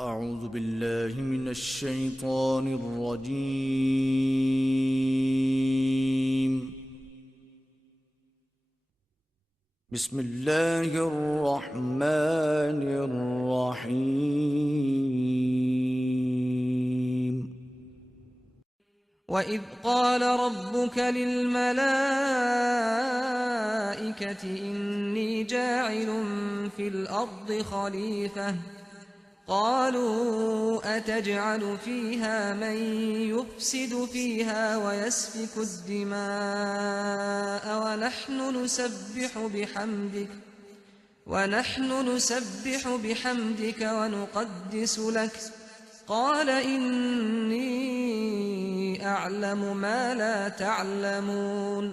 أعوذ بالله من الشيطان الرجيم. بسم الله الرحمن الرحيم. وَإِذْ قَالَ رَبُّكَ لِلْمَلَائِكَةِ إِنِّي جَاعِلٌ فِي الْأَرْضِ خَلِيفَةً قَالُوا أَتَجْعَلُ فِيهَا مَن يُفْسِدُ فِيهَا وَيَسْفِكُ الدِّمَاءَ وَنَحْنُ نُسَبِّحُ بِحَمْدِكَ وَنُقَدِّسُ لَكَ قَالَ إِنِّي أَعْلَمُ مَا لَا تَعْلَمُونَ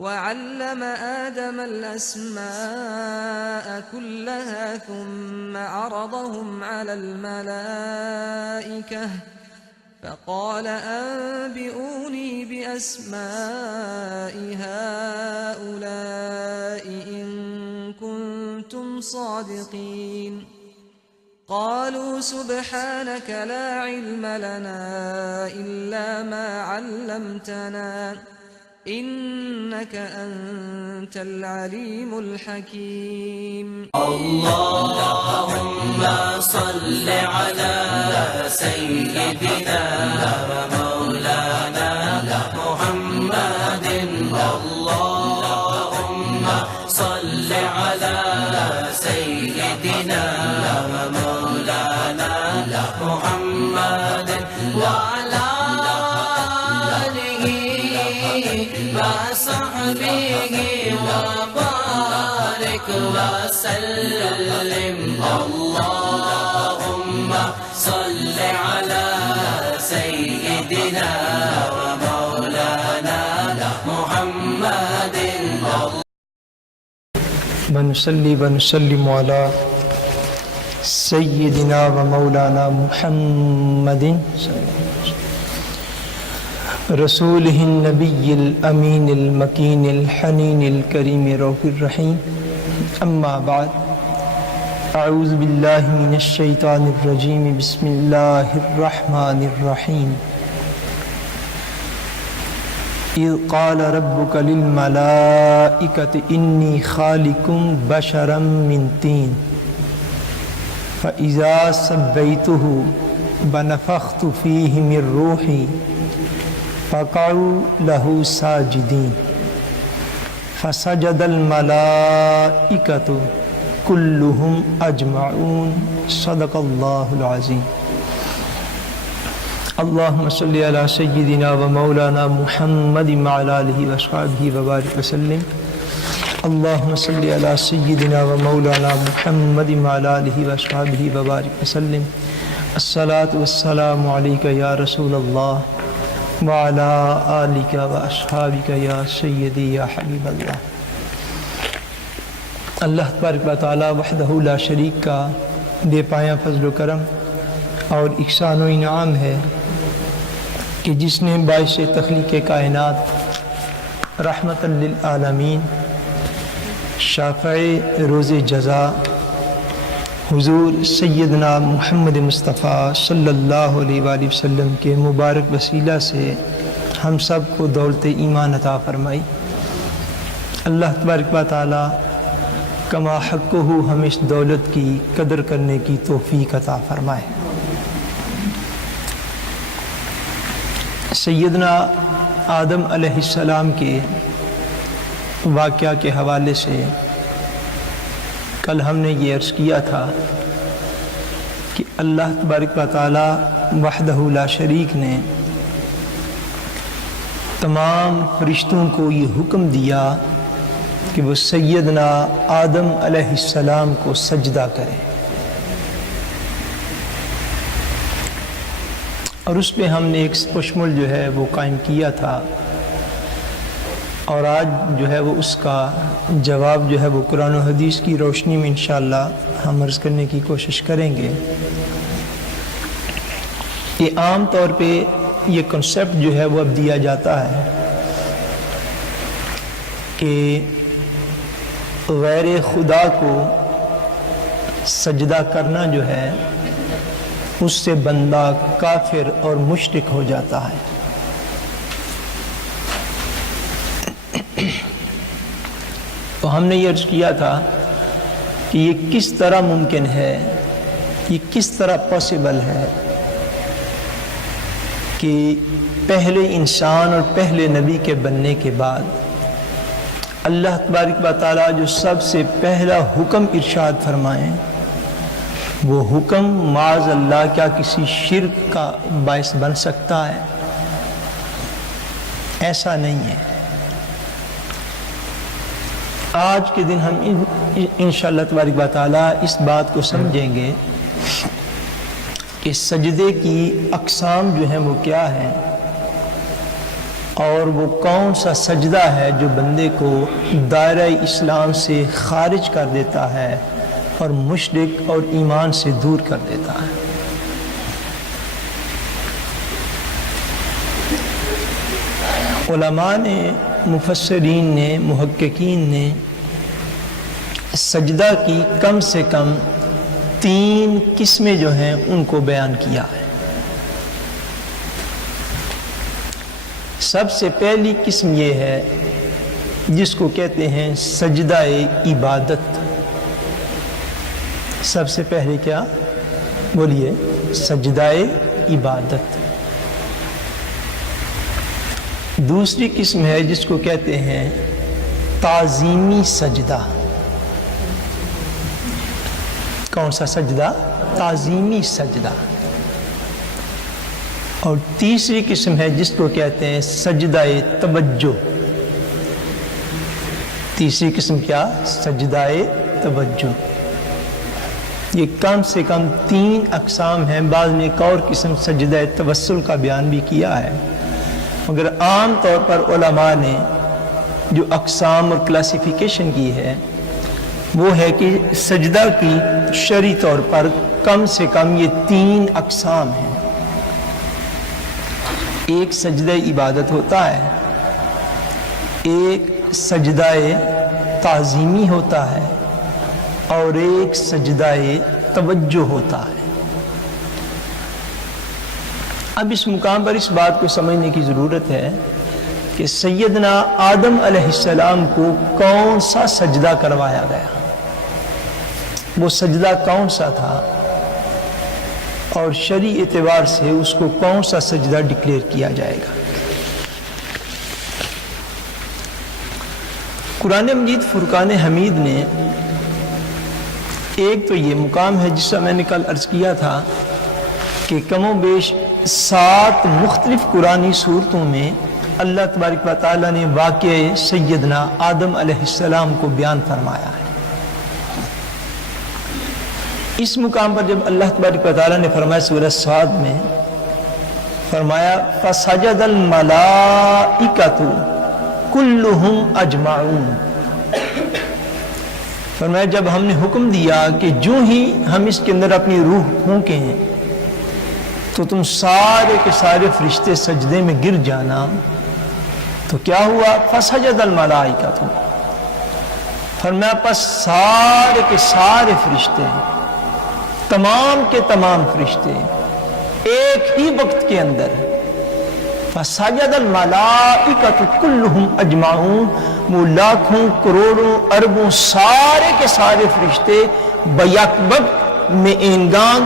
وَعَلَّمَ آدَمَ الْأَسْمَاءَ كُلَّهَا ثُمَّ عَرَضَهُمْ عَلَى الْمَلَائِكَةِ فَقَالَ أَنبِئُونِي بِأَسْمَاءِ هَؤُلَاءِ إِن كُنتُمْ صَادِقِينَ قالوا سبحانك لا علم لنا إلا ما علمتنا إنك أنت العليم الحكيم. اللهم صل على سيدنا ومولانا محمد. اللهم صل على سيدنا ومولانا محمد وعلى آله وصحبه وبارك وسلم. اللهم صل على سيدنا ومولانا محمد. ونصلي ونسلم على سيدنا ومولانا محمد رسوله النبي الأمين المكين الحنين الكريم الرؤوف الرحيم. أما بعد، أعوذ بالله من الشيطان الرجيم. بسم الله الرحمن الرحيم. إذ قال ربك للملائكة إني خالق بشرا من طين فإذا سويته ونفخت فيه من روحي فقعوا له ساجدين فسجد الملائكة كلهم أجمعون. صدق الله العظيم. اللهم صل على سيدنا ومولانا محمد وعلى آله وصحبه وبارك وسلم. اللهم صل على سيدنا ومولانا محمد وعلى آله وصحبه وبارك وسلم. الصلاة والسلام عليك يا رسول الله وعلى آلك وأصحابك يا سيدي يا حبیب اللہ. اللہ تبارک و تعالی وحدہ لا شریک کا بے پایہ فضل و کرم اور احسان و انعام ہے کہ جس نے باعث تخلیق کائنات رحمت للعالمین شافع روز جزا حضور سیدنا محمد مصطفیٰ صلی اللہ علیہ وآلہ وسلم کے مبارک وسیلہ سے ہم سب کو دولت ایمان عطا فرمائی. اللہ تبارک و تعالی کما حقہ ہم اس دولت کی قدر کرنے کی توفیق عطا فرمائے. سیدنا آدم علیہ السلام کے واقعہ کے حوالے سے کل ہم نے یہ عرض کیا تھا کہ اللہ تبارک و تعالی وحدہ لا شریک نے تمام فرشتوں کو یہ حکم دیا کہ وہ سیدنا آدم علیہ السلام کو سجدہ کریں، اور اس پہ ہم نے ایک مشمل جو ہے وہ قائم کیا تھا، اور آج جو ہے وہ اس کا جواب جو ہے وہ قرآن و حدیث کی روشنی میں انشاءاللہ ہم عرض کرنے کی کوشش کریں گے. یہ عام طور پہ یہ کنسیپٹ جو ہے وہ اب دیا جاتا ہے کہ غیر خدا کو سجدہ کرنا جو ہے اس سے بندہ کافر اور مشرک ہو جاتا ہے۔ تو ہم نے یہ عرض کیا تھا کہ یہ کس طرح ممکن ہے، یہ کس طرح پاسبل ہے کہ پہلے انسان اور پہلے نبی کے بننے کے بعد اللہ تبارک و تعالیٰ جو سب سے پہلا حکم ارشاد فرمائیں، وہ حکم معاذ اللہ کیا کسی شرک کا باعث بن سکتا ہے؟ ایسا نہیں ہے۔ آج کے دن ہم انشاءاللہ تبارک و تعالیٰ اس بات کو سمجھیں گے کہ سجدے کی اقسام جو ہیں وہ کیا ہیں، اور وہ کون سا سجدہ ہے جو بندے کو دائرہ اسلام سے خارج کر دیتا ہے اور مشرک اور ایمان سے دور کر دیتا ہے۔ علماء نے، مفسرین نے، محققین نے سجدہ کی کم سے کم 3 قسمیں جو ہیں ان کو بیان کیا ہے۔ سب سے پہلی قسم یہ ہے جس کو کہتے ہیں سجدہ عبادت۔ سب سے پہلے کیا بولیے؟ سجدہ عبادت۔ دوسری قسم ہے جس کو کہتے ہیں تعظیمی سجدہ۔ کون سا سجدہ؟ تعظیمی سجدہ۔ اور تیسری قسم ہے جس کو کہتے ہیں سجدہ توجہ۔ تیسری قسم کیا؟ سجدہ توجہ۔ یہ کم سے کم 3 اقسام ہیں۔ بعض نے ایک اور قسم سجدہ توسل کا بیان بھی کیا ہے، مگر عام طور پر علماء نے جو اقسام اور کلاسیفیکیشن کی ہے وہ ہے کہ سجدہ کی شرعی طور پر کم سے کم یہ 3 اقسام ہیں۔ ایک سجدہ عبادت ہوتا ہے، ایک سجدہ تعظیمی ہوتا ہے، اور ایک سجدہ توجہ ہوتا ہے۔ اب اس مقام پر اس بات کو سمجھنے کی ضرورت ہے کہ سیدنا آدم علیہ السلام کو کون سا سجدہ کروایا گیا، وہ سجدہ کون سا تھا، اور شرعی اعتبار سے اس کو کون سا سجدہ ڈکلیئر کیا جائے گا۔ قرآن مجید فرقان حمید نے ایک تو یہ مقام ہے جس سے میں نے کل عرض کیا تھا کہ کم و بیش 7 مختلف قرآنی صورتوں میں اللہ تبارک و تعالیٰ نے واقعہ سیدنا آدم علیہ السلام کو بیان فرمایا ہے۔ اس مقام پر جب اللہ تبارک و تعالیٰ نے فرمایا سورہ صاد میں فرمایا فَسَجَدَ الْمَلَائِكَةُ كُلُّهُمْ أَجْمَعُونَ، فرمایا جب ہم نے حکم دیا کہ جو ہی ہم اس کے اندر اپنی روح پھونکیں تو تم سارے کے سارے فرشتے سجدے میں گر جانا، تو کیا ہوا؟ فَسَجَدَ الْمَلَائِكَةُ، فرمایا پس سارے کے سارے فرشتے، تمام کے تمام فرشتے ایک ہی وقت کے اندر فَسَجَدَ الْمَلَائِكَةُ كُلُّهُمْ أَجْمَعُونَ، وہ لاکھوں کروڑوں اربوں سارے کے سارے فرشتے بیک وقت میں اینگان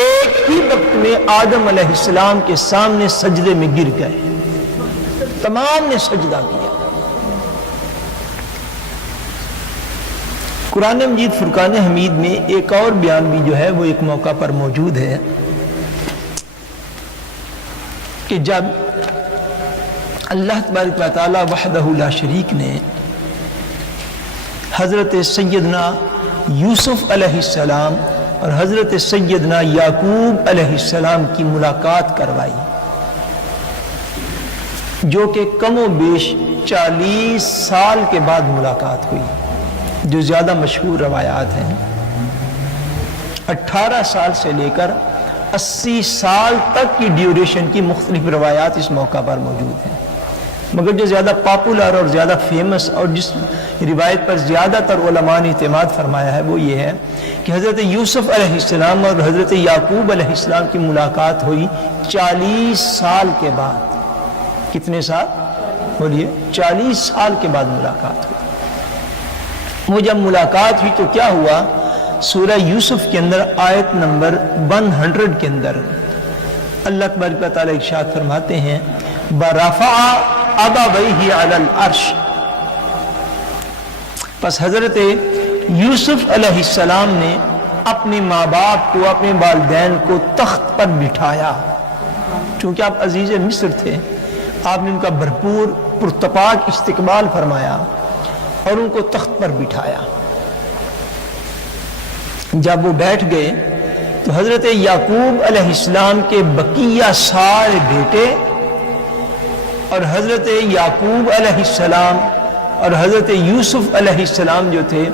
ایک ہی وقت میں آدم علیہ السلام کے سامنے سجدے میں گر گئے، تمام نے سجدہ کیا۔ قرآن مجید فرقان حمید میں ایک اور بیان بھی جو ہے وہ ایک موقع پر موجود ہے کہ جب اللہ تبارک و تعالی وحدہ لا شریک نے حضرت سیدنا یوسف علیہ السلام اور حضرت سیدنا یعقوب علیہ السلام کی ملاقات کروائی، جو کہ کم و بیش 40 سال کے بعد ملاقات ہوئی، جو زیادہ مشہور روایات ہیں 18 سال سے لے کر 80 سال تک کی ڈیوریشن کی مختلف روایات اس موقع پر موجود ہیں، مگر جو زیادہ پاپولر اور زیادہ فیمس اور جس روایت پر زیادہ تر علماء نے اعتماد فرمایا ہے وہ یہ ہے کہ حضرت یوسف علیہ السلام اور حضرت یعقوب علیہ السلام کی ملاقات ہوئی 40 سال کے بعد. کتنے سال؟ بولیے. 40 سال کے بعد ملاقات ہوئی. وہ جب ملاقات ہوئی تو کیا ہوا؟ سورہ یوسف کے اندر آیت نمبر 100 کے اندر اللہ تبارک و تعالیٰ ارشاد فرماتے ہیں برفع ابویہ علی العرش. پس حضرت یوسف علیہ السلام نے اپنے ماں باپ کو، اپنے والدین کو تخت پر بٹھایا. چونکہ آپ عزیز مصر تھے، آپ نے ان کا بھرپور پرتپاک استقبال فرمایا اور ان کو تخت پر بٹھایا. جب وہ بیٹھ گئے تو حضرت یعقوب علیہ السلام کے بقیہ سارے بیٹے اور حضرت یعقوب علیہ السلام اور حضرت یوسف علیہ السلام جو تھے،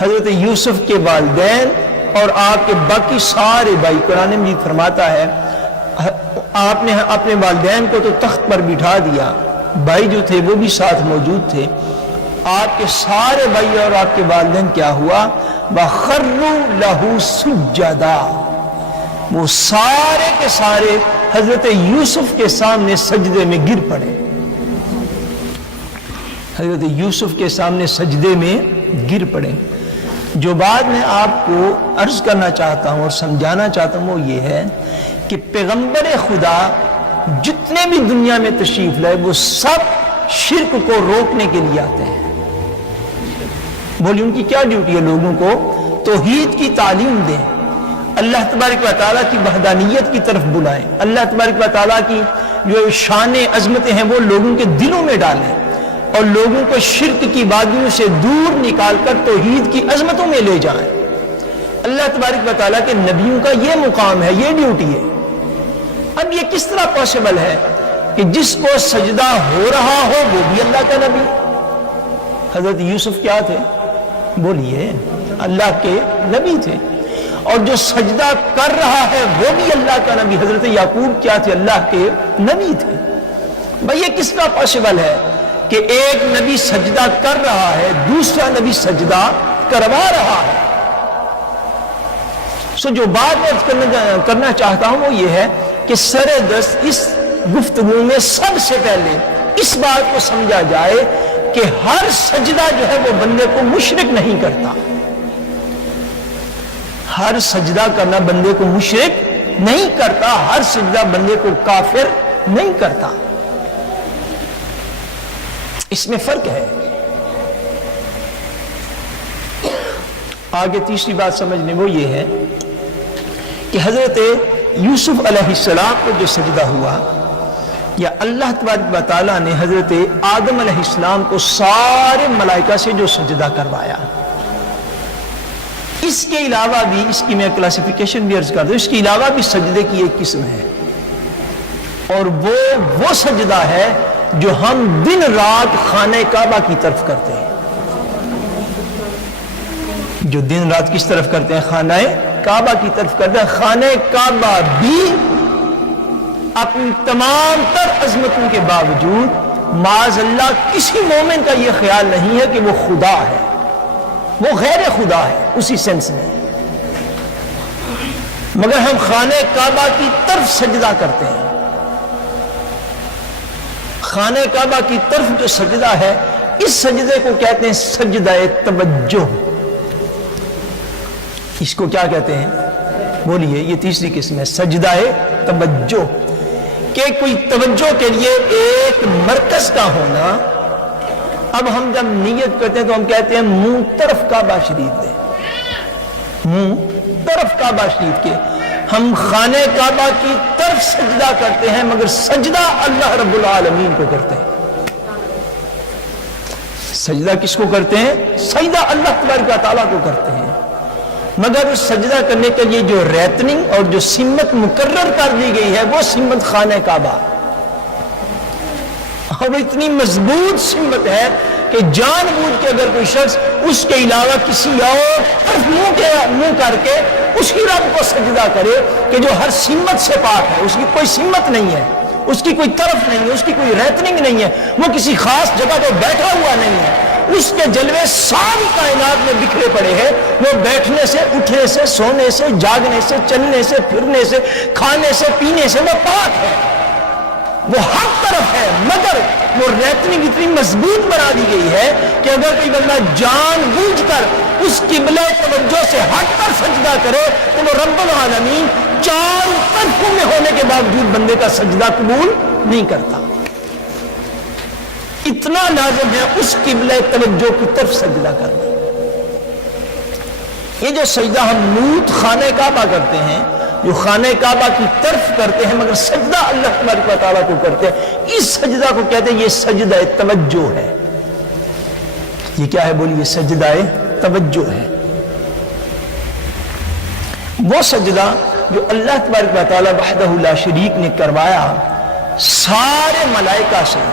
حضرت یوسف کے والدین اور آپ کے باقی سارے بھائی، قرآن مجید فرماتا ہے آپ نے اپنے والدین کو تو تخت پر بٹھا دیا، بھائی جو تھے وہ بھی ساتھ موجود تھے. آپ کے سارے بھائی اور آپ کے والدین کیا ہوا؟ وَخَرُّوا لَهُ سُجَّدًا، وہ سارے کے سارے حضرت یوسف کے سامنے سجدے میں گر پڑے. حضرت یوسف کے سامنے سجدے میں گر پڑے. جو بات میں آپ کو عرض کرنا چاہتا ہوں اور سمجھانا چاہتا ہوں وہ یہ ہے کہ پیغمبر خدا جتنے بھی دنیا میں تشریف لائے وہ سب شرک کو روکنے کے لیے آتے ہیں. بولیے ان کی کیا ڈیوٹی ہے؟ لوگوں کو توحید کی تعلیم دیں، اللہ تبارک و تعالیٰ کی وحدانیت کی طرف بلائیں، اللہ تبارک و تعالیٰ کی جو شان عظمتیں ہیں وہ لوگوں کے دلوں میں ڈالیں اور لوگوں کو شرک کی وادیوں سے دور نکال کر توحید کی عظمتوں میں لے جائیں. اللہ تبارک و تعالیٰ کے نبیوں کا یہ مقام ہے، یہ ڈیوٹی ہے. اب یہ کس طرح پاسبل ہے کہ جس کو سجدہ ہو رہا ہو وہ بھی اللہ کا نبی؟ حضرت یوسف کیا تھے؟ بولیے اللہ کے نبی تھے. اور جو سجدہ کر رہا ہے وہ بھی اللہ کا نبی. حضرت یعقوب کیا تھے؟ اللہ کے نبی تھے. بھئی یہ کس طرح پاسبل ہے کہ ایک نبی سجدہ کر رہا ہے، دوسرا نبی سجدہ کروا رہا ہے؟ جو بات میں کرنا چاہتا ہوں وہ یہ ہے کہ سر دست اس گفتگو میں سب سے پہلے اس بات کو سمجھا جائے کہ ہر سجدہ جو ہے وہ بندے کو مشرک نہیں کرتا. ہر سجدہ کرنا بندے کو مشرک نہیں کرتا، ہر سجدہ بندے کو کافر نہیں کرتا. اس میں فرق ہے. آگے تیسری بات سمجھنے وہ یہ ہے کہ حضرت یوسف علیہ السلام کو جو سجدہ ہوا یا اللہ تبارک و تعالیٰ نے حضرت آدم علیہ السلام کو سارے ملائکہ سے جو سجدہ کروایا، اس کے علاوہ بھی، اس کی میں کلاسیفیکیشن بھی عرض کر دوں، اس کے علاوہ بھی سجدے کی ایک قسم ہے اور وہ سجدہ ہے جو ہم دن رات خانہ کعبہ کی طرف کرتے ہیں. جو دن رات کس طرف کرتے ہیں؟ خانہ کعبہ کی طرف کرتے ہیں. خانہ کعبہ بھی اپنی تمام تر عظمتوں کے باوجود معاذ اللہ کسی مومن کا یہ خیال نہیں ہے کہ وہ خدا ہے، وہ غیر خدا ہے اسی سینس میں، مگر ہم خانہ کعبہ کی طرف سجدہ کرتے ہیں. خانہ کعبہ کی طرف جو سجدہ ہے اس سجدے کو کہتے ہیں سجدہ توجہ. اس کو کیا کہتے ہیں؟ بولیے. یہ تیسری قسم ہے سجدہ توجہ، کہ کوئی توجہ کے لیے ایک مرکز کا ہونا. اب ہم جب نیت کرتے ہیں تو ہم کہتے ہیں منہ طرف کعبہ شریف دے، منہ طرف کعبہ شریف کے. ہم خانہ کعبہ کی طرف سجدہ کرتے ہیں مگر سجدہ اللہ رب العالمین کو کرتے ہیں. سجدہ کس کو کرتے ہیں؟ سجدہ اللہ تبارک و تعالیٰ کو کرتے ہیں. مگر اس سجدہ کرنے کے لیے جو ریتننگ اور جو سمت مقرر کر دی گئی ہے وہ سمت خانہ کعبہ، اور اتنی مضبوط سمت ہے کہ جان بوجھ کے اگر کوئی شخص اس کے علاوہ کسی اور طرف منہ کر کے اس کی رب کو سجدہ کرے کہ جو ہر سمت سے پاک ہے، اس کی کوئی سمت نہیں ہے، اس کی کوئی طرف نہیں ہے، اس کی کوئی ریتننگ نہیں ہے، وہ کسی خاص جگہ پہ بیٹھا ہوا نہیں ہے، اس کے جلوے ساری کائنات میں بکھرے پڑے ہیں. وہ بیٹھنے سے، اٹھنے سے، سونے سے، جاگنے سے، چلنے سے، پھرنے سے، کھانے سے، پینے سے وہ پاک ہے، وہ ہر طرف ہے. مگر وہ ریتنگ اتنی مضبوط بنا دی گئی ہے کہ اگر کوئی بندہ جان بوجھ کر اس قبلہ توجہ سے ہٹ کر سجدہ کرے تو وہ رب العالمین چار طرفوں میں ہونے کے باوجود بندے کا سجدہ قبول نہیں کرتا. اتنا لازم ہے اس قبلہ توجہ کی طرف سجدہ کرنا. یہ جو سجدہ ہم نوت خانہ کعبہ کرتے ہیں، جو خانہ کعبہ کی طرف کرتے ہیں مگر سجدہ اللہ تبارک و تعالیٰ کو کرتے ہیں، اس سجدہ کو کہتے ہیں یہ سجدہ توجہ ہے. یہ کیا ہے بولیے؟ سجدہ توجہ ہے. وہ سجدہ جو اللہ تبارک و تعالیٰ وحدہ لا شریک نے کروایا سارے ملائکہ سے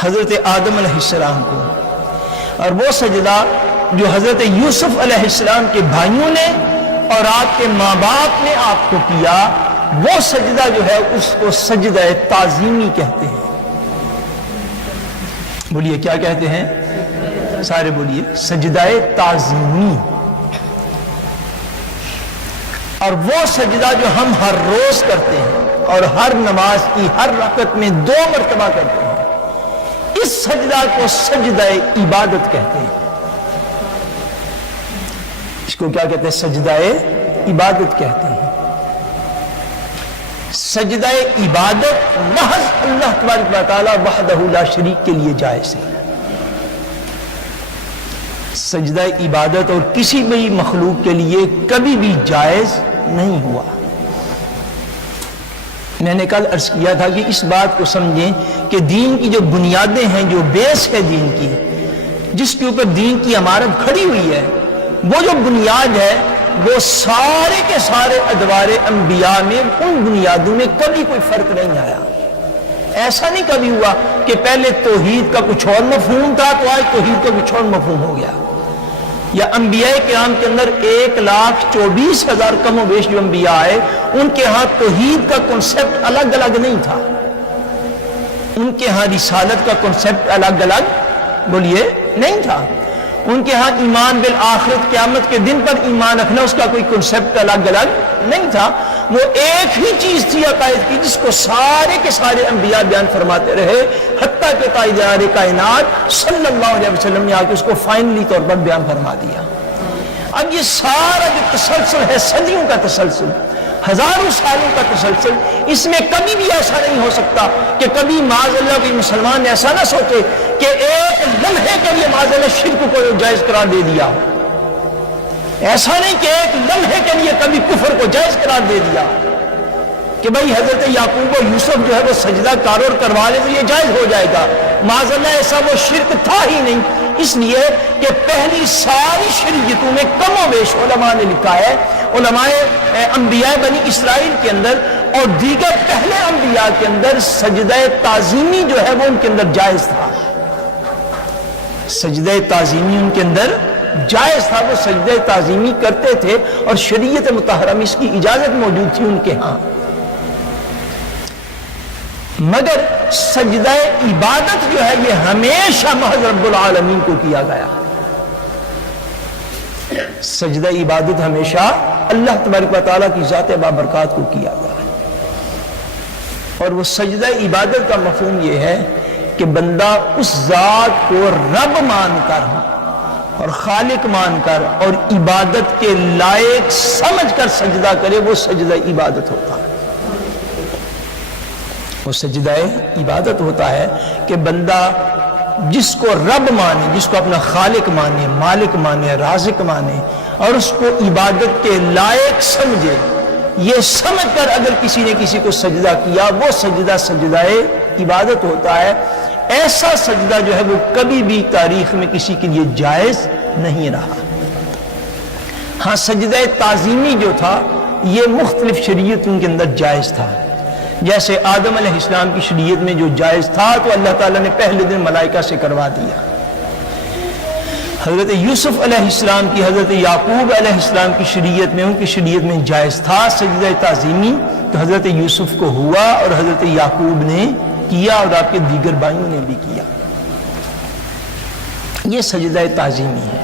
حضرت آدم علیہ السلام کو، اور وہ سجدہ جو حضرت یوسف علیہ السلام کے بھائیوں نے اور آپ کے ماں باپ نے آپ کو کیا، وہ سجدہ جو ہے اس کو سجدہ تعظیمی کہتے ہیں. بولیے کیا کہتے ہیں؟ سارے بولیے سجدہ تعظیمی. اور وہ سجدہ جو ہم ہر روز کرتے ہیں اور ہر نماز کی ہر رکعت میں 2 مرتبہ کرتے ہیں، اس سجدہ کو سجدہ عبادت کہتے ہیں. اس کو کیا کہتے ہیں؟ سجدہ عبادت کہتے ہیں. سجدہ عبادت محض اللہ تبارک و تعالی وحدہ لا شریک کے لیے جائز ہے. سجدہ عبادت اور کسی بھی مخلوق کے لیے کبھی بھی جائز نہیں ہوا. میں نے کل عرض کیا تھا کہ اس بات کو سمجھیں کہ دین کی جو بنیادیں ہیں، جو بیس ہے دین کی، جس کے اوپر دین کی عمارت کھڑی ہوئی ہے، وہ جو بنیاد ہے وہ سارے کے سارے ادوار انبیاء میں ان بنیادوں میں کبھی کوئی فرق نہیں آیا. ایسا نہیں کبھی ہوا کہ پہلے توحید کا کچھ اور مفہوم تھا تو آج توحید کا کچھ اور مفہوم ہو گیا. یا انبیاء کرام کے اندر 1,24,000 کم و بیش جو انبیاء آئے، ان کے ہاں توحید کا کنسپٹ الگ الگ نہیں تھا، ان کے ہاں رسالت کا کنسپٹ الگ الگ بولیے نہیں تھا. ان کے ہاں ایمان بالآخرت، قیامت کے دن پر ایمان رکھنا، اس کا کوئی کنسپٹ الگ الگ نہیں تھا. وہ ایک ہی چیز تھی عقائد کی جس کو سارے کے سارے انبیاء بیان فرماتے رہے، حتیٰ کہ تاجدار کائنات صلی اللہ علیہ وسلم نے آ کے اس کو فائنلی طور پر بیان فرما دیا. اب یہ سارا جو تسلسل ہے، صدیوں کا تسلسل، ہزاروں سالوں کا تسلسل، اس میں کبھی بھی ایسا نہیں ہو سکتا کہ کبھی معاذ اللہ کوئی مسلمان ایسا نہ سوچے کہ ایک لمحے کے لیے معاذ اللہ شرک کو جائز قرار دے دیا. ایسا نہیں کہ ایک لمحے کے لیے کبھی کفر کو جائز قرار دے دیا کہ بھئی حضرت یعقوب و یوسف جو ہے وہ سجدہ کارور کروا لے تو یہ جائز ہو جائے گا. معاذ اللہ ایسا وہ شرک تھا ہی نہیں. اس لیے کہ پہلی ساری شریعتوں میں کم و بیش علماء نے لکھا ہے، علماء انبیاء بنی اسرائیل کے اندر اور دیگر پہلے انبیاء کے اندر سجدہ تعظیمی جو ہے وہ ان کے اندر جائز تھا. سجدہ تعظیمی ان کے اندر جائز تھا، وہ سجدہ تعظیمی کرتے تھے اور شریعت مطہرہ میں اس کی اجازت موجود تھی ان کے ہاں. مگر سجدہ عبادت جو ہے یہ ہمیشہ محض رب العالمین کو کیا گیا. سجدہ عبادت ہمیشہ اللہ تبارک و تعالیٰ کی ذات بابرکات کو کیا گیا ہے. اور وہ سجدہ عبادت کا مفہوم یہ ہے کہ بندہ اس ذات کو رب مان کر اور خالق مان کر اور عبادت کے لائق سمجھ کر سجدہ کرے، وہ سجدہ عبادت ہوتا ہے. وہ سجدہ عبادت ہوتا ہے کہ بندہ جس کو رب مانے، جس کو اپنا خالق مانے، مالک مانے، رازق مانے اور اس کو عبادت کے لائق سمجھے، یہ سمجھ کر اگر کسی نے کسی کو سجدہ کیا وہ سجدہ سجدہ عبادت ہوتا ہے. ایسا سجدہ جو ہے وہ کبھی بھی تاریخ میں کسی کے لیے جائز نہیں رہا. ہاں سجدہ تعظیمی جو تھا یہ مختلف شریعتوں کے اندر جائز تھا. جیسے آدم علیہ السلام کی شریعت میں جو جائز تھا تو اللہ تعالیٰ نے پہلے دن ملائکہ سے کروا دیا. حضرت یوسف علیہ السلام کی، حضرت یعقوب علیہ السلام کی شریعت میں، ان کی شریعت میں جائز تھا سجدہ تعظیمی، تو حضرت یوسف کو ہوا اور حضرت یعقوب نے کیا اور آپ کے دیگر بھائیوں نے بھی کیا. یہ سجدہ تعظیمی ہے۔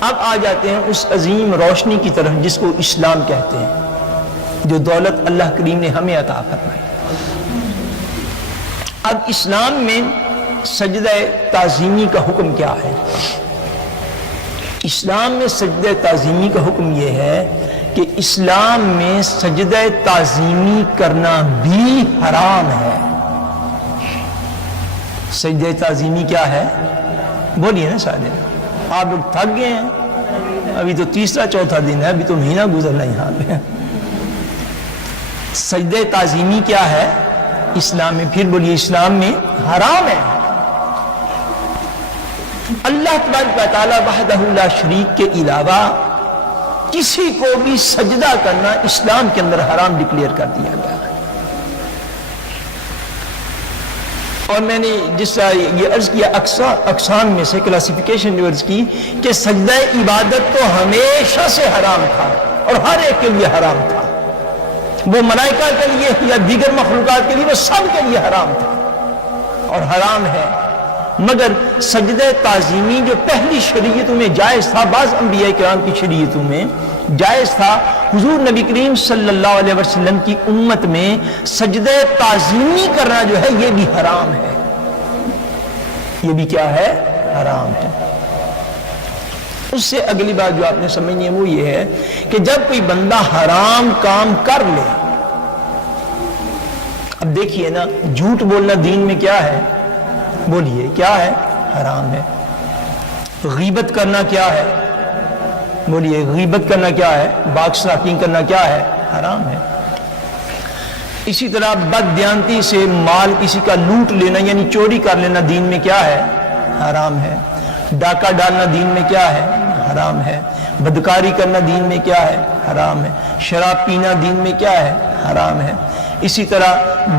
اب آ جاتے ہیں اس عظیم روشنی کی طرف جس کو اسلام کہتے ہیں، جو دولت اللہ کریم نے ہمیں عطا فرمائی۔ اب اسلام میں سجدہ تعظیمی کا حکم کیا ہے؟ اسلام میں سجدہ تعظیمی کا حکم یہ ہے کہ اسلام میں سجدہ تعظیمی کرنا بھی حرام ہے۔ سجدہ تعظیمی کیا ہے؟ بولیے نا سارے، آپ لوگ تھک گئے ہیں، ابھی تو تیسرا چوتھا دن ہے، ابھی تو مہینہ گزرنا یہاں پہ۔ سجدہ تعظیمی کیا ہے اسلام میں؟ پھر بولیے، اسلام میں حرام ہے۔ اللہ تبارک و تعالی وحدہ لا شریک کے علاوہ کسی کو بھی سجدہ کرنا اسلام کے اندر حرام ڈکلیئر کر دیا گیا ہے۔ اور میں نے جس طرح یہ عرض کیا اقسام میں سے کلاسیفیکیشن جو عرض کی کہ سجدہ عبادت تو ہمیشہ سے حرام تھا اور ہر ایک کے لیے حرام تھا، وہ ملائکہ کے لیے یا دیگر مخلوقات کے لیے، وہ سب کے لیے حرام تھا اور حرام ہے۔ مگر سجدہ تعظیمی جو پہلی شریعتوں میں جائز تھا، بعض انبیاء کرام کی شریعتوں میں جائز تھا، حضور نبی کریم صلی اللہ علیہ وسلم کی امت میں سجدہ تعظیمی کرنا جو ہے یہ بھی حرام ہے۔ یہ بھی کیا ہے؟ حرام ہے۔ اس سے اگلی بات جو آپ نے سمجھنی ہے وہ یہ ہے کہ جب کوئی بندہ حرام کام کر لے، اب دیکھیے نا، جھوٹ بولنا دین میں کیا ہے؟ بولیے کیا ہے؟ حرام ہے۔ غیبت کرنا کیا ہے؟ بولیے غیبت کرنا کیا ہے؟ باغ سراقی کرنا کیا ہے؟ حرام ہے۔ اسی طرح بددیانتی سے مال کسی کا لوٹ لینا یعنی چوری کر لینا دین میں کیا ہے؟ حرام ہے۔ ڈاکہ ڈالنا دین میں کیا ہے؟ حرام ہے۔ بدکاری کرنا دین میں کیا ہے؟ حرام ہے۔ شراب پینا دین میں کیا ہے؟ حرام ہے۔ اسی طرح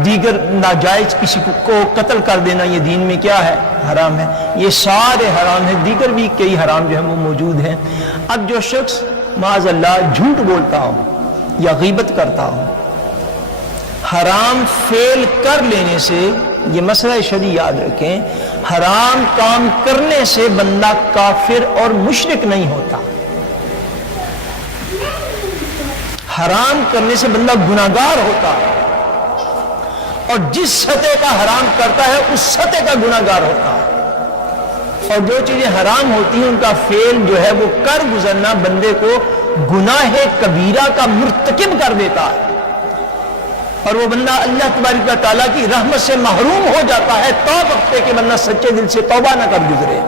دیگر ناجائز کسی کو قتل کر دینا یہ دین میں کیا ہے؟ حرام ہے۔ یہ سارے حرام ہیں، دیگر بھی کئی حرام جو ہیں وہ موجود ہیں۔ اب جو شخص معاذ اللہ جھوٹ بولتا ہو یا غیبت کرتا ہو، حرام فعل کر لینے سے، یہ مسئلہ شرعی یاد رکھیں، حرام کام کرنے سے بندہ کافر اور مشرک نہیں ہوتا۔ حرام کرنے سے بندہ گناہگار ہوتا ہے، اور جس سطح کا حرام کرتا ہے اس سطح کا گناہگار ہوتا ہے۔ اور جو چیزیں حرام ہوتی ہیں ان کا فعل جو ہے وہ کر گزرنا بندے کو گناہ کبیرہ کا مرتکب کر دیتا ہے، اور وہ بندہ اللہ تبارک و تعالیٰ کی رحمت سے محروم ہو جاتا ہے تو وقت کہ بندہ سچے دل سے توبہ نہ کر گزرے۔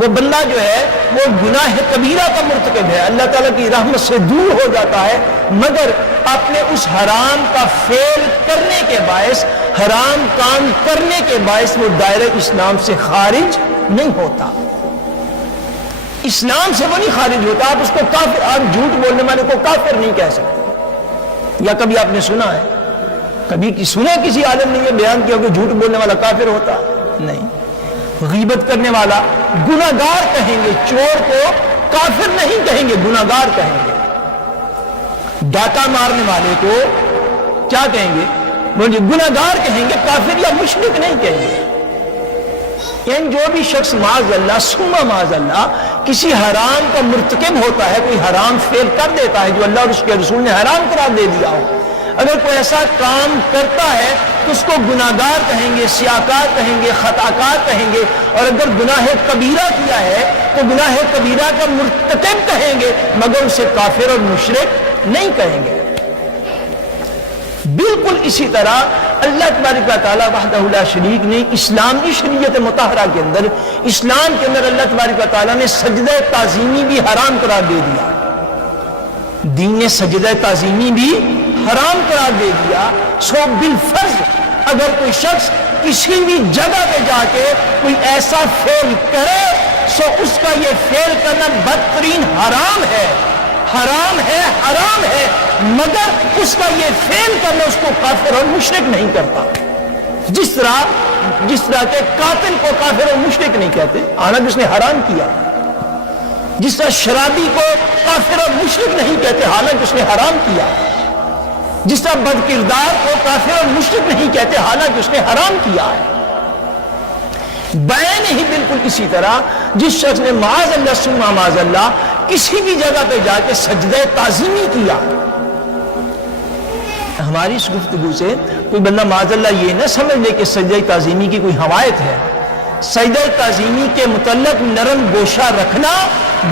وہ بندہ جو ہے وہ گناہ کبیرہ کا مرتکب ہے، اللہ تعالیٰ کی رحمت سے دور ہو جاتا ہے، مگر اپنے اس حرام کا فعل کرنے کے باعث، حرام کام کرنے کے باعث وہ دائرہ اسلام سے خارج نہیں ہوتا۔ اسلام سے وہ نہیں خارج ہوتا۔ آپ اس کو کافر، آپ جھوٹ بولنے والے کو کافر نہیں کہہ سکتے۔ یا کبھی آپ نے سنا ہے، کبھی سنا کسی عالم نے یہ بیان کیا کہ جھوٹ بولنے والا کافر ہوتا؟ نہیں۔ غیبت کرنے والا گناہگار کہیں گے، چور کو کافر نہیں کہیں گے، گناہگار کہیں گے۔ ڈاکہ مارنے والے کو کیا کہیں گے؟ بولے گناہگار کہیں گے، کافر یا مشرک نہیں کہیں گے۔ یعنی جو بھی شخص معاذ اللہ ثم معاذ اللہ کسی حرام کا مرتکب ہوتا ہے، کوئی حرام فعل کر دیتا ہے جو اللہ اور اس کے رسول نے حرام قرار دے دیا ہو، اگر کوئی ایسا کام کرتا ہے تو اس کو گناہگار کہیں گے، سیاکار کہیں گے، خطاکار کہیں گے، اور اگر گناہ کبیرہ کیا ہے تو گناہ کبیرہ کا مرتکب کہیں گے، مگر اسے کافر اور مشرک نہیں کہیں گے۔ بالکل اسی طرح اللہ تبارک و تعالیٰ وحدہ لا شریک نے اسلامی شریعت مطہرہ کے اندر، اسلام کے اندر اللہ تبارک و تعالیٰ نے سجدہ تعظیمی بھی حرام قرار دے دیا۔ دین نے سجدہ تعظیمی بھی حرام قرار دے دیا۔ سو بالفرض اگر کوئی شخص کسی بھی جگہ پہ جا کے کوئی ایسا فعل کرے، سو اس کا یہ فعل کرنا بدترین حرام ہے، حرام ہے، حرام ہے، مگر اس کا یہ فعل کرنا اس کو کافر اور مشرک نہیں کرتا۔ جس طرح کے قاتل کو کافر اور مشرک نہیں کہتے، حالانکہ اس نے حرام کیا۔ جس طرح شرابی کو کافر اور مشرک نہیں کہتے، حالانکہ اس نے حرام کیا۔ جس طرح بد کردار کو کافر اور مشرک نہیں کہتے، حالانکہ اس نے حرام کیا ہے۔ بین ہی بالکل اسی طرح جس شخص نے معاذ اللہ ثم معاذ اللہ کسی بھی جگہ پہ جا کے سجدہ تعظیمی کیا. ہماری اس گفتگو سے کوئی بندہ معاذ اللہ یہ نہ سمجھ لے کہ سجدہ تعظیمی کی کوئی حمایت ہے. سجدہ تعظیمی کے متعلق نرم گوشہ رکھنا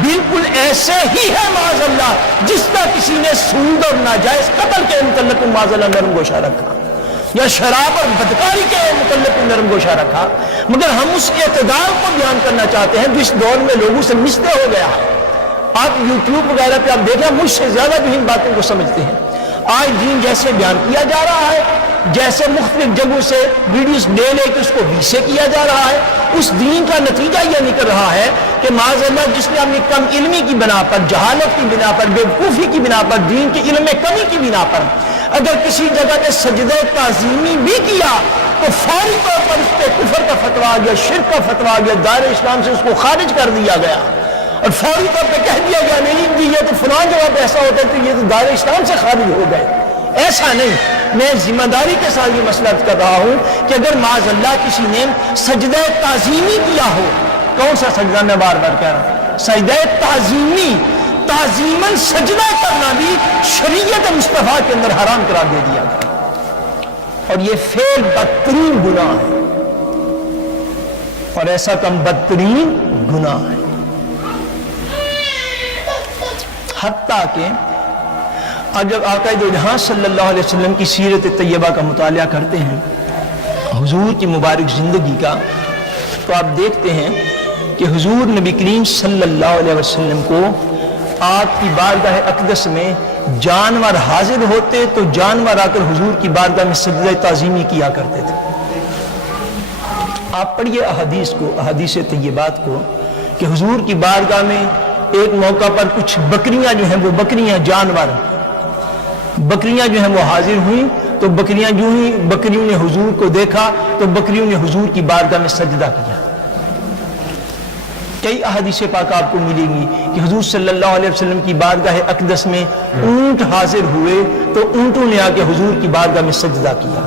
بالکل ایسے ہی ہے معاذ اللہ جس طرح کسی نے سود اور ناجائز قتل کے متعلق معاذ اللہ نرم گوشہ رکھا یا شراب اور بدکاری کے متعلق نرم گوشہ رکھا. مگر ہم اس اعتدال کو بیان کرنا چاہتے ہیں جو اس دور میں لوگوں سے مستے ہو گیا ہے. آپ یوٹیوب وغیرہ پہ آپ دیکھیں مجھ سے زیادہ بھی ان باتوں کو سمجھتے ہیں. آج دین جیسے بیان کیا جا رہا ہے, جیسے مختلف جگہوں سے ویڈیوز لے لے کے اس کو ویسے کیا جا رہا ہے, اس دین کا نتیجہ یہ نکل رہا ہے کہ معاذ اللہ جس نے اپنی کم علمی کی بنا پر, جہالت کی بنا پر, بیوقوفی کی بنا پر, دین کے علم میں کمی کی بنا پر اگر کسی جگہ پہ سجدہ تعظیمی بھی کیا تو فوری طور پر اس پہ کفر کا فتویٰ آ گیا, شرک کا فتویٰ آ گیا, دائرہ اسلام سے اس کو خارج کر دیا گیا اور فوری طور پہ کہہ دیا گیا نہیں جی یہ تو فلاں جگہ پہ ایسا ہوتا ہے کہ یہ تو دائرہ اسلام سے خارج ہو گئے. ایسا نہیں. میں ذمہ داری کے ساتھ یہ مسئلہ کر رہا ہوں کہ اگر معاذ اللہ کسی نے سجدہ تعظیمی کیا ہو, کون سا سجدہ میں بار بار کہہ رہا ہوں, سجدہ تعظیمی, تعظیماً سجدہ کرنا بھی شریعت مصطفیٰ کے اندر حرام قرار دے دیا گیا اور یہ فعل بدترین گناہ ہے اور ایسا کم بدترین گناہ ہے. حتیٰ کہ آج جب آقا دو جہاں صلی اللہ علیہ وسلم کی سیرت طیبہ کا مطالعہ کرتے ہیں, حضور کی مبارک زندگی کا, تو آپ دیکھتے ہیں کہ حضور نبی کریم صلی اللہ علیہ وسلم کو آپ کی بارگاہ اقدس میں جانور حاضر ہوتے تو جانور آ کر حضور کی بارگاہ میں سجدہ تعظیمی کیا کرتے تھے. آپ پڑھیے احادیث کو, احادیث طیبات کو, کہ حضور کی بارگاہ میں ایک موقع پر کچھ بکریاں جو ہیں وہ بکریاں جانور بکریاں جو ہیں وہ حاضر ہوئیں تو بکریاں جو ہی بکریوں نے حضور کو دیکھا تو بکریوں نے حضور کی بارگاہ میں سجدہ کیا. کئی احادیث پاک آپ کو ملیں گی کہ حضور صلی اللہ علیہ وسلم کی بارگاہ اقدس میں اونٹ حاضر ہوئے تو اونٹوں نے آ کے حضور کی بارگاہ میں سجدہ کیا.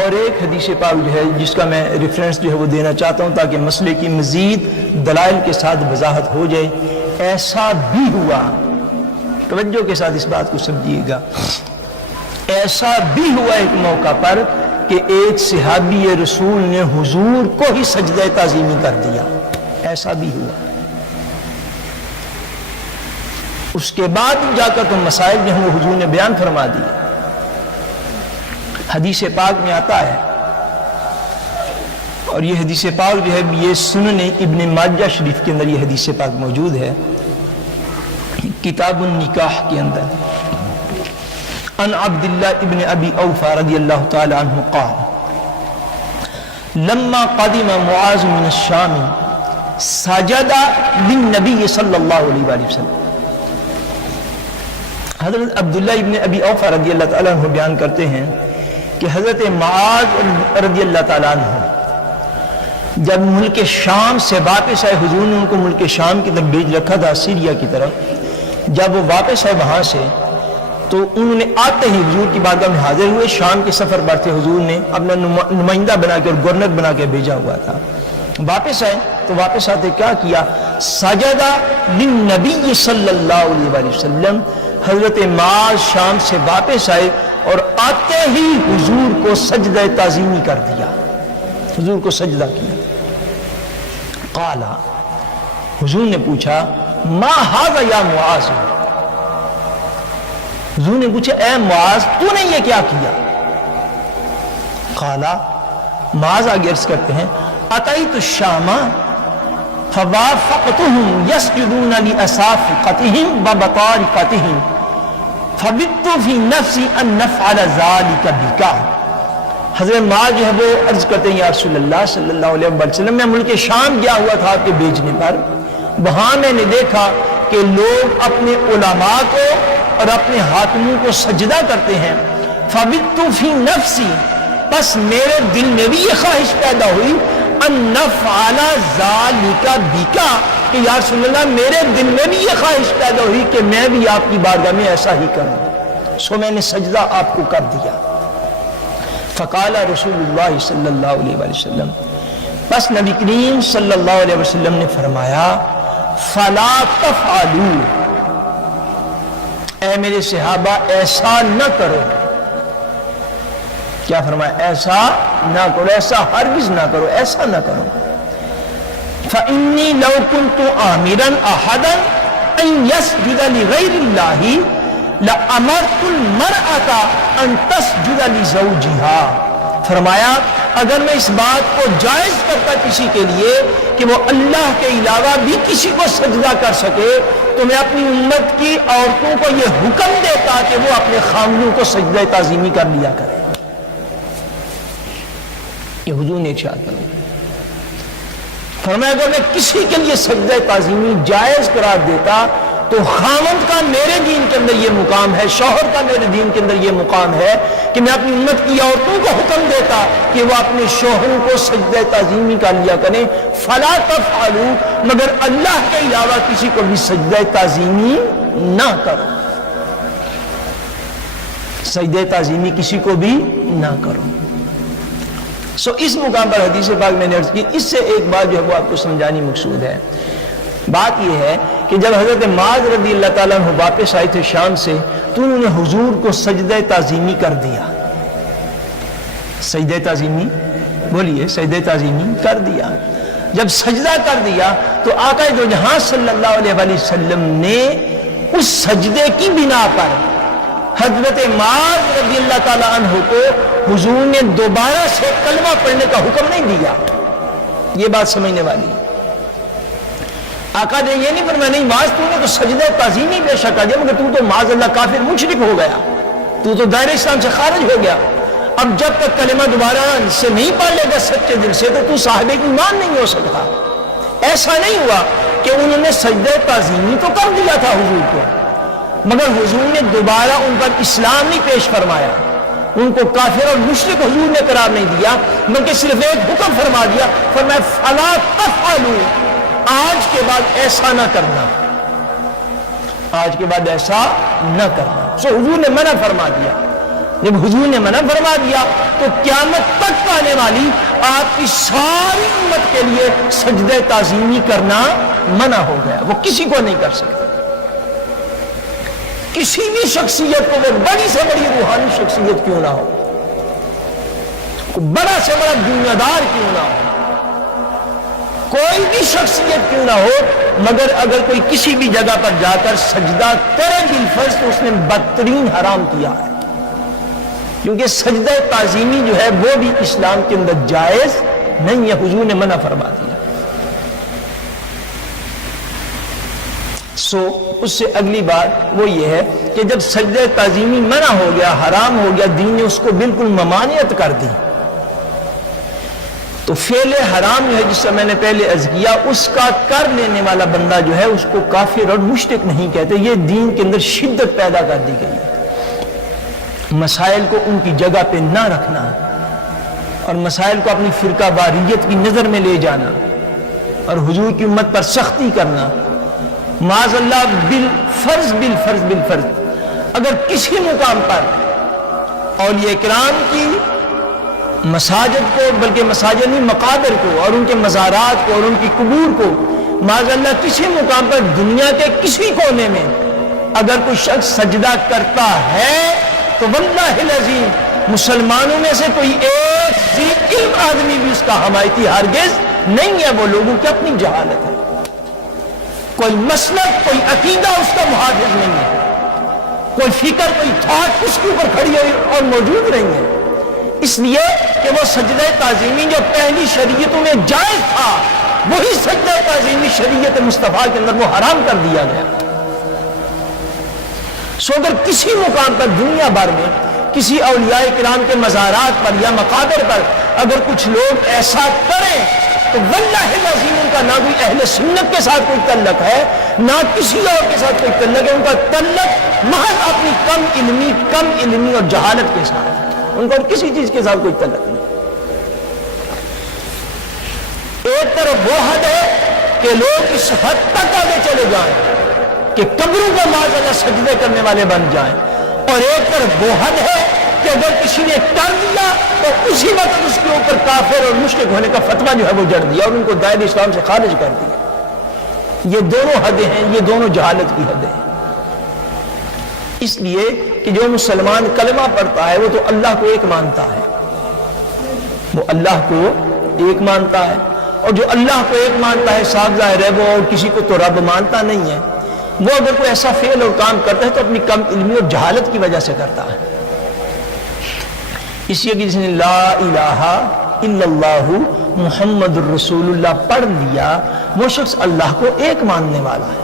اور ایک حدیث پاک جو ہے جس کا میں ریفرنس جو ہے وہ دینا چاہتا ہوں تاکہ مسئلے کی مزید دلائل کے ساتھ وضاحت ہو جائے. ایسا بھی ہوا, توجہ کے ساتھ اس بات کو سمجھیے گا, ایسا بھی ہوا ایک موقع پر کہ ایک صحابی رسول نے حضور کو ہی سجدہ تعظیمی کر دیا. ایسا بھی ہوا. اس کے بعد جا کر تو مسائل جو ہیں وہ حضور نے بیان فرما دی. حدیث پاک میں آتا ہے اور یہ حدیث پاک جو ہے یہ سنن ابن ماجہ شریف کے اندر یہ حدیث پاک موجود ہے, کتاب النکاح کے اندر. ان عبداللہ ابن ابی اوفا رضی اللہ تعالی عنہ قال لما قدم معاذ من الشام سجد للنبی صلی اللہ علیہ وسلم. حضرت عبداللہ ابن ابی اوفا رضی اللہ تعالی عنہ بیان کرتے ہیں کہ حضرت معاذ رضی اللہ تعالی عنہ جب ملک شام سے واپس آئے, حضور نے ان کو ملک شام کی طرف بھیج رکھا تھا, سیریا کی طرف. جب وہ واپس آئے وہاں سے تو انہوں نے آتے ہی حضور کی بارگاہ میں حاضر ہوئے. شام کے سفر پر تھے, حضور نے اپنا نمائندہ بنا کے اور گورنر بنا کے بھیجا ہوا تھا. واپس آئے تو واپس آتے کیا کیا, سجدہ للنبی صلی اللہ علیہ وسلم. حضرت معاذ شام سے واپس آئے اور آتے ہی حضور کو سجدہ تعظیمی کر دیا, حضور کو سجدہ کیا. قالا, حضور نے پوچھا ما ھذا یا معاذ, حضور نے پوچھا اے معاذ تو نے یہ کیا کیا. قالا, معاذ آگے عرض کرتے ہیں اتیت الشام فوافقتهم يسجدون لأسافقتهم وبطارقتهم فبت في نفسي ان نفعل ذلك بك. حضرت معاذ جو ہے وہ عرض کرتے ہیں یا رسول اللہ صلی اللہ علیہ وسلم میں ملک شام گیا ہوا تھا آپ کے بھیجنے پر, وہاں میں نے دیکھا کہ لوگ اپنے علماء کو اور اپنے حاکموں کو سجدہ کرتے ہیں. فبت في نفسي, بس میرے دل میں بھی یہ خواہش پیدا ہوئی ان نفعل ذلك بك کہ یا رسول اللہ میرے دل میں بھی یہ خواہش پیدا ہوئی کہ میں بھی آپ کی بارگاہ میں ایسا ہی کروں. سو میں نے سجدہ آپ کو کر دیا. فقال رسول اللہ صلی اللہ علیہ وآلہ وسلم، بس نبی کریم صلی اللہ علیہ وسلم نے فرمایا فلا تفعلوا، اے میرے صحابہ ایسا نہ کرو۔ کیا فرمایا؟ ایسا نہ کرو، ایسا ہرگز نہ کرو، ایسا نہ کرو۔ فإنی لو كنت آمرا أحدا أن يسجد لغير الله لأمرت المرأة أن تسجد لزوجها۔ فرمایا اگر میں اس بات کو جائز کرتا کسی کے لیے کہ وہ اللہ کے علاوہ بھی کسی کو سجدہ کر سکے، تو میں اپنی امت کی عورتوں کو یہ حکم دیتا کہ وہ اپنے خامنوں کو سجدہ تعظیمی کر لیا کرے۔ یہ حضور نے ارشاد فرمایا۔ فرمایا اگر میں کسی کے لیے سجدہ تعظیمی جائز قرار دیتا تو خاوند کا میرے دین کے اندر یہ مقام ہے، شوہر کا میرے دین کے اندر یہ مقام ہے کہ میں اپنی امت کی عورتوں کو حکم دیتا کہ وہ اپنے شوہروں کو سجدہ تعظیمی کر لیا کریں۔ فلا تفعلوا، مگر اللہ کے علاوہ کسی کو بھی سجدہ تعظیمی نہ کرو، سجدہ تعظیمی کسی کو بھی نہ کرو۔ اس مقام پر حدیث پاک میں نے عرض کی، اس سے ایک بات جو ہے وہ آپ کو سمجھانی مقصود ہے۔ بات یہ ہے کہ جب حضرت معاذ رضی اللہ تعالیٰ عنہ واپس آئے تھے شام سے، تو انہوں نے حضور کو سجدہ تعظیمی کر دیا۔ سجدہ تعظیمی بولیے، سجدہ تعظیمی کر دیا۔ جب سجدہ کر دیا تو آقا دو جہاں صلی اللہ علیہ وآلہ وسلم نے اس سجدے کی بنا پر حضرت معاذ رضی اللہ تعالیٰ عنہ کو حضور نے دوبارہ سے کلمہ پڑھنے کا حکم نہیں دیا۔ یہ بات سمجھنے والی ہے۔ آقا نے یہ نہیں فرمایا نہیں معاذ تو نے تو سجدہ تعظیمی بے شک کر دیا، مگر تو معاذ اللہ کافر مشرک ہو گیا، تو دائرہ اسلام سے خارج ہو گیا۔ اب جب تک کلمہ دوبارہ سے نہیں پڑھ لے گا سچے دل سے تو صاحب ایمان نہیں ہو سکتا۔ ایسا نہیں ہوا کہ انہوں نے سجدہ تعظیمی تو کر دیا تھا حضور کو، مگر حضور نے دوبارہ ان پر اسلام نہیں پیش فرمایا، ان کو کافر اور مشرک حضور نے قرار نہیں دیا، بلکہ صرف ایک حکم فرما دیا، فرمایا فلا تفعلوا، آج کے بعد ایسا نہ کرنا، آج کے بعد ایسا نہ کرنا۔ حضور نے منع فرما دیا۔ جب حضور نے منع فرما دیا تو قیامت تک آنے والی آپ کی ساری امت کے لیے سجدہ تعظیمی کرنا منع ہو گیا، وہ کسی کو نہیں کر سکتے۔ کسی بھی شخصیت کو، وہ بڑی سے بڑی روحانی شخصیت کیوں نہ ہو، بڑا سے بڑا دنیا دار کیوں نہ ہو، کوئی بھی شخصیت کیوں نہ ہو، مگر اگر کوئی کسی بھی جگہ پر جا کر سجدہ کرے بالفرض تو اس نے بدترین حرام کیا ہے، کیونکہ سجدہ تعظیمی جو ہے وہ بھی اسلام کے اندر جائز نہیں ہے، حضور نے منع فرما دیا۔ اس سے اگلی بات وہ یہ ہے کہ جب سجدہ تعظیمی منع ہو گیا، حرام ہو گیا، دین نے اس کو بالکل ممانعت کر دی، تو فعل حرام جو ہے جس سے میں نے پہلے عرض کیا، اس کا کر لینے والا بندہ جو ہے اس کو کافر اور مشرک نہیں کہتے۔ یہ دین کے اندر شدت پیدا کر دی گئی ہے، مسائل کو ان کی جگہ پہ نہ رکھنا اور مسائل کو اپنی فرقہ واریت کی نظر میں لے جانا اور حضور کی امت پر سختی کرنا، معاذ اللہ بالفرض اگر کسی مقام پر اولیاء کرام کی مساجد کو، بلکہ مساجد نہیں مقابر کو اور ان کے مزارات کو اور ان کی قبور کو، معاذ اللہ کسی مقام پر دنیا کے کسی کونے میں اگر کوئی شخص سجدہ کرتا ہے تو واللہ العظیم مسلمانوں میں سے کوئی ایک ذی علم آدمی بھی اس کا حمایتی ہرگز نہیں ہے، وہ لوگوں کی اپنی جہالت ہے، کوئی مسلک کوئی عقیدہ اس کا محافظ نہیں ہے، کوئی فکر کوئی تھاٹ اس کے اوپر کھڑی ہوئی اور موجود نہیں ہے، اس لیے کہ وہ سجدہ تعظیمی جو پہلی شریعتوں میں جائز تھا وہی سجدہ تعظیمی شریعت مصطفیٰ کے اندر وہ حرام کر دیا گیا۔ اگر کسی مقام پر دنیا بھر میں کسی اولیاء کرام کے مزارات پر یا مقابر پر اگر کچھ لوگ ایسا کریں تو واللہ العظیم ان کا نہ کوئی اہل سنت کے ساتھ کوئی تعلق ہے نہ کسی اور کے ساتھ کوئی تعلق ہے، ان کا تعلق محض اپنی کم علمی اور جہالت کے ساتھ، ان کو کسی چیز کے ساتھ کوئی تعلق نہیں۔ ایک طرف وہ حد ہے کہ لوگ اس حد تک آگے چلے جائیں کہ قبروں کو معاذ اللہ سجدے کرنے والے بن جائیں، اور ایک طرف وہ حد ہے کہ اگر کسی نے کر دیا تو اسی وقت اس کے اوپر کافر اور مشرک ہونے کا فتویٰ جو ہے وہ جڑ دیا اور ان کو دائرہ اسلام سے خارج کر دیا۔ یہ دونوں حدیں ہیں، یہ دونوں جہالت کی حدیں ہیں۔ اس لیے کہ جو مسلمان کلمہ پڑھتا ہے وہ تو اللہ کو ایک مانتا ہے، وہ اللہ کو ایک مانتا ہے، اور جو اللہ کو ایک مانتا ہے صاف ظاہر ہے وہ اور کسی کو تو رب مانتا نہیں ہے۔ وہ اگر کوئی ایسا فعل اور کام کرتا ہے تو اپنی کم علمی اور جہالت کی وجہ سے کرتا ہے۔ اس لیے کہ جس نے لا الہ الا اللہ محمد الرسول اللہ پڑھ لیا وہ شخص اللہ کو ایک ماننے والا ہے۔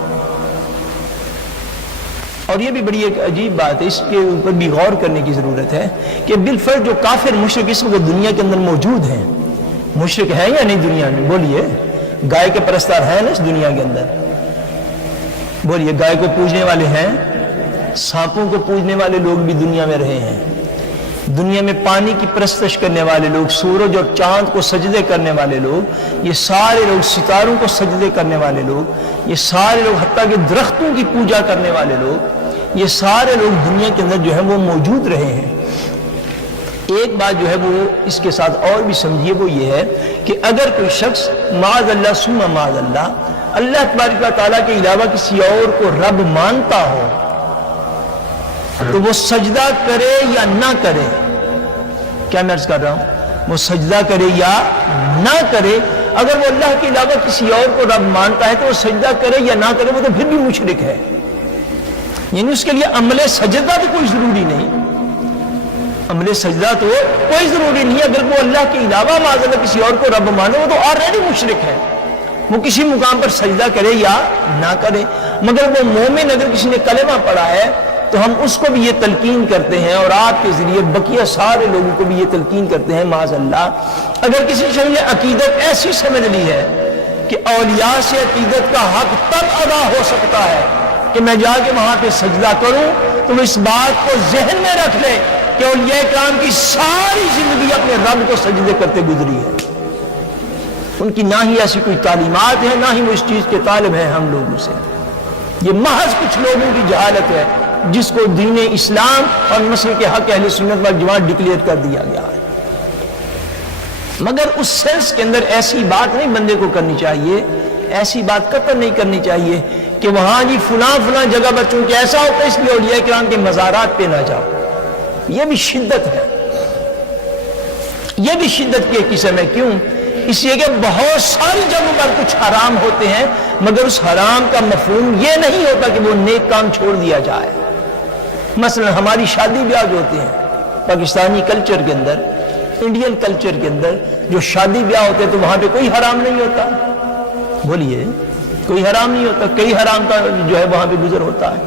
اور یہ بھی بڑی ایک عجیب بات ہے، اس کے اوپر بھی غور کرنے کی ضرورت ہے کہ بالفرض جو کافر مشرک اس وقت دنیا کے اندر موجود ہیں، مشرک ہیں یا نہیں دنیا میں؟ بولیے، گائے کے پرستار ہیں نا اس دنیا کے اندر؟ بولیے، گائے کو پوجنے والے ہیں، سانپوں کو پوجنے والے لوگ بھی دنیا میں رہے ہیں، دنیا میں پانی کی پرستش کرنے والے لوگ، سورج اور چاند کو سجدے کرنے والے لوگ، یہ سارے لوگ، ستاروں کو سجدے کرنے والے لوگ، یہ سارے لوگ، حتیٰ کہ درختوں کی پوجا کرنے والے لوگ، یہ سارے لوگ دنیا کے اندر جو ہے وہ موجود رہے ہیں۔ ایک بات جو ہے وہ اس کے ساتھ اور بھی سمجھیے، وہ یہ ہے کہ اگر کوئی شخص معاذ اللہ ثم معاذ اللہ تبارک و تعالیٰ کے علاوہ کسی اور کو رب مانتا ہو تو وہ سجدہ کرے یا نہ کرے، کیا میں عرض کر رہا ہوں، وہ سجدہ کرے یا نہ کرے، اگر وہ اللہ کے علاوہ کسی اور کو رب مانتا ہے تو وہ سجدہ کرے یا نہ کرے وہ تو پھر بھی مشرک ہے۔ یعنی اس کے لیے عمل سجدہ تو کوئی ضروری نہیں، عمل سجدہ تو کوئی ضروری نہیں، اگر وہ اللہ کے علاوہ معاذ اللہ کسی اور کو رب مانے وہ تو آلریڈی مشرک ہے، وہ کسی مقام پر سجدہ کرے یا نہ کرے۔ مگر وہ مومن اگر کسی نے کلمہ پڑھا ہے تو ہم اس کو بھی یہ تلقین کرتے ہیں اور آپ کے ذریعے بقیہ سارے لوگوں کو بھی یہ تلقین کرتے ہیں معاذ اللہ، اگر کسی شخص نے عقیدت ایسی سمجھ لی ہے کہ اولیاء سے عقیدت کا حق تب ادا ہو سکتا ہے کہ میں جا کے وہاں پہ سجدہ کروں، تو وہ اس بات کو ذہن میں رکھ لے کہ اولیاء کرام کی ساری زندگی اپنے رب کو سجدے کرتے گزری ہے، ان کی نہ ہی ایسی کوئی تعلیمات ہے، نہ ہی وہ اس چیز کے طالب ہیں ہم لوگوں سے۔ یہ محض کچھ لوگوں کی جہالت ہے جس کو دین اسلام اور مسلک حق اہل سنت والجماعت ڈکلیئر کر دیا گیا ہے۔ مگر اس سینس کے اندر ایسی بات نہیں بندے کو کرنی چاہیے، ایسی بات قطعاً نہیں کرنی چاہیے کہ وہاں جی فلاں جگہ پر چونکہ ایسا ہوتا ہے اس لیے اولیاء کرام کے مزارات پہ نہ جاؤ۔ یہ بھی شدت ہے، یہ بھی شدت کی ایک قسم ہے۔ کیوں؟ اس لیے کہ بہت ساری جگہوں پر کچھ حرام ہوتے ہیں مگر اس حرام کا مفہوم یہ نہیں ہوتا کہ وہ نیک کام چھوڑ دیا جائے۔ مثلا ہماری شادی بیاہ جو ہوتے ہیں پاکستانی کلچر کے اندر، انڈین کلچر کے اندر جو شادی بیاہ ہوتے ہیں تو وہاں پہ کوئی حرام نہیں ہوتا، بولیے کوئی حرام نہیں ہوتا، کئی حرام کا جو ہے وہاں پہ گزر ہوتا ہے،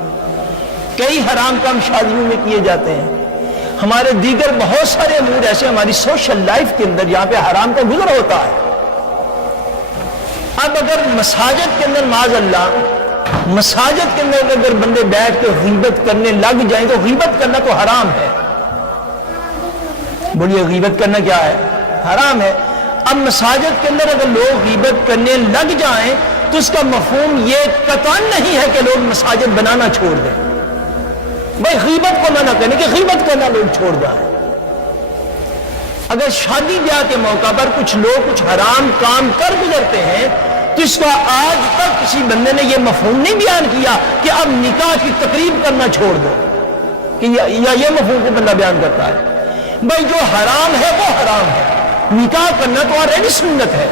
کئی حرام کام شادیوں میں کیے جاتے ہیں۔ ہمارے دیگر بہت سارے امور ایسے ہماری سوشل لائف کے اندر جہاں پہ حرام کا گزر ہوتا ہے۔ اب اگر مساجد کے اندر معاذ اللہ، مساجد کے اندر اگر بندے بیٹھ کے غیبت کرنے لگ جائیں تو غیبت کرنا تو حرام ہے، بولیے غیبت کرنا کیا ہے؟ حرام ہے۔ اب مساجد کے اندر اگر لوگ غیبت کرنے لگ جائیں تو اس کا مفہوم یہ قطعاً نہیں ہے کہ لوگ مساجد بنانا چھوڑ دیں، بھائی غیبت کو منع کرنے کہ غیبت کرنا لوگ چھوڑ جائیں۔ اگر شادی بیاہ کے موقع پر کچھ لوگ کچھ حرام کام کر گزرتے ہیں تو اس کا آج تک کسی بندے نے یہ مفہوم نہیں بیان کیا کہ اب نکاح کی تقریب کرنا چھوڑ دو، کہ یا یہ مفہوم کو بندہ بیان کرتا ہے۔ بھائی جو حرام ہے وہ حرام ہے، نکاح کرنا تو آلریڈی سنت ہے،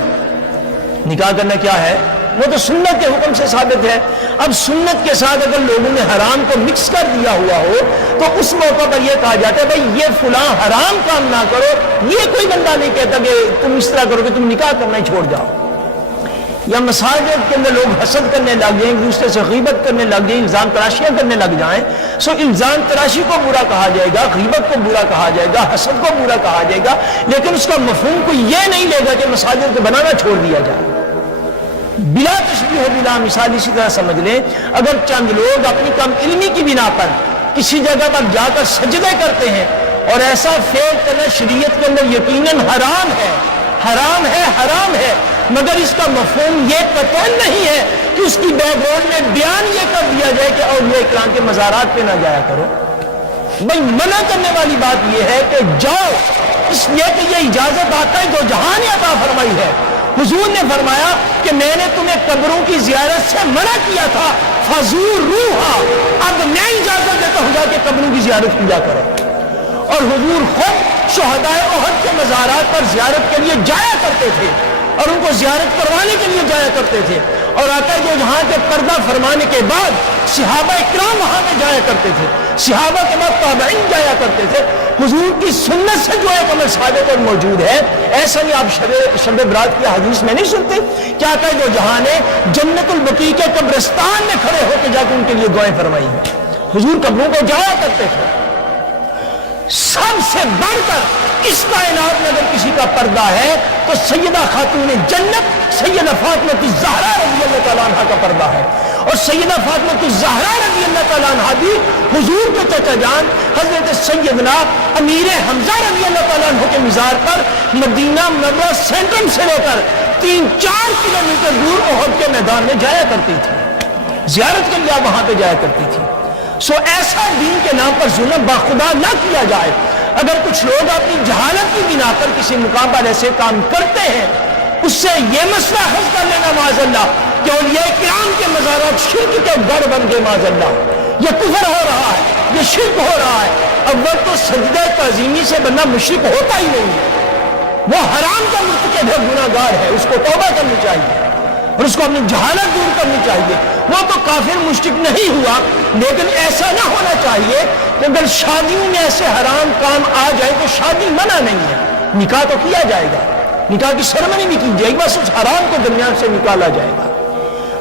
نکاح کرنا کیا ہے؟ وہ تو سنت کے حکم سے ثابت ہے۔ اب سنت کے ساتھ اگر لوگوں نے حرام کو مکس کر دیا ہوا ہو تو اس موقع پر یہ کہا جاتا ہے بھائی یہ فلاں حرام کام نہ کرو، یہ کوئی بندہ نہیں کہتا کہ تم اس طرح کرو کہ تم نکاح کرنا ہی چھوڑ جاؤ۔ یا مساجد کے اندر لوگ حسد کرنے لگ جائیں، ایک دوسرے سے غیبت کرنے لگ جائیں، الزام تراشیاں کرنے لگ جائیں، سو الزام تراشی کو برا کہا جائے گا، غیبت کو برا کہا جائے گا، حسد کو برا کہا جائے گا، لیکن اس کا مفہوم کوئی یہ نہیں لے گا کہ مساجد کو بنانا چھوڑ دیا جائے۔ بلا تشبیہ بلا مثال اسی طرح سمجھ لیں، اگر چند لوگ اپنی کم علمی کی بنا پر کسی جگہ پر جا کر سجدے کرتے ہیں اور ایسا فعل کرنا شریعت کے اندر یقیناً حرام ہے، حرام ہے، حرام ہے، مگر اس کا مفہوم یہ قطعاً نہیں ہے کہ اس کی بیک گراؤنڈ میں بیان یہ کر دیا جائے کہ اولیاء کرام کے مزارات پہ نہ جایا کرو۔ بھائی منع کرنے والی بات یہ ہے کہ جاؤ، اس لیے کہ یہ اجازت آتا ہے جو جہان عطا فرمائی ہے۔ حضور نے فرمایا کہ میں نے تمہیں قبروں کی زیارت سے منع کیا تھا، فزوروہا، اب میں اجازت دیتا ہوں جا کے قبروں کی زیارت کیا کرو۔ اور حضور خود شہدائے احد کے مزارات پر زیارت کے لیے جایا کرتے تھے اور ان کو زیارت کروانے کے لیے جایا کرتے تھے، اور آقا جو جہاں کے پردہ فرمانے کے بعد صحابہ اکرام وہاں پہ جایا کرتے تھے، صحابہ کے بعد تابعین جایا کرتے تھے۔ حضور کی سنت سے جو ایک عمل ثابت اور موجود ہے، ایسا نہیں آپ شب برات کی حدیث میں نہیں سنتے کہ آقا جو جہاں نے جنت البقیع کے قبرستان میں کھڑے ہو کے جا کے ان کے لیے دعائیں فرمائی ہیں۔ حضور قبروں کو جایا کرتے تھے۔ سب سے بڑھ کر اس کائنات میں اگر کسی کا پردہ ہے تو سیدہ خاتون جنت سیدہ فاطمہ الزہرا رضی اللہ تعالیٰ عنہ کا پردہ ہے، اور سیدہ فاطمہ الزہرا رضی اللہ تعالیٰ عنہ بھی حضور کے چچا جان حضرت سیدنا امیر حمزہ رضی اللہ تعالیٰ عنہ کے مزار پر مدینہ منورہ سینٹرم سے لے کر 3-4 کلومیٹر دور احد کے میدان میں جایا کرتی تھی، زیارت کے لیے وہاں پہ جایا کرتی تھی۔ سو ایسا دین کے نام پر ظلم باخدا نہ کیا جائے۔ اگر کچھ لوگ اپنی جہالت کی بنا پر کسی مقام پر ایسے کام کرتے ہیں، اس سے یہ مسئلہ حل کر لینا معاذ اللہ کہ اولیاء کرام کے مزارات شرک کے گڑھ بن گئے، معاذ اللہ یہ کفر ہو رہا ہے، یہ شرک ہو رہا ہے۔ اول تو سجدہ تعظیمی سے بندہ مشرک ہوتا ہی نہیں ہے، وہ حرام کا مرتکب ہے، گناہ گار ہے، اس کو توبہ کرنی چاہیے اور اس کو اپنی جہالت دور کرنی چاہیے۔ وہ تو کافر مشرک نہیں ہوا، لیکن ایسا نہ ہونا چاہیے کہ اگر شادیوں میں ایسے حرام کام آ جائے تو شادی منع نہیں ہے، نکاح تو کیا جائے گا، نکاح کی سرمنی بھی کی جائے گی، بس اس حرام کو درمیان سے نکالا جائے گا۔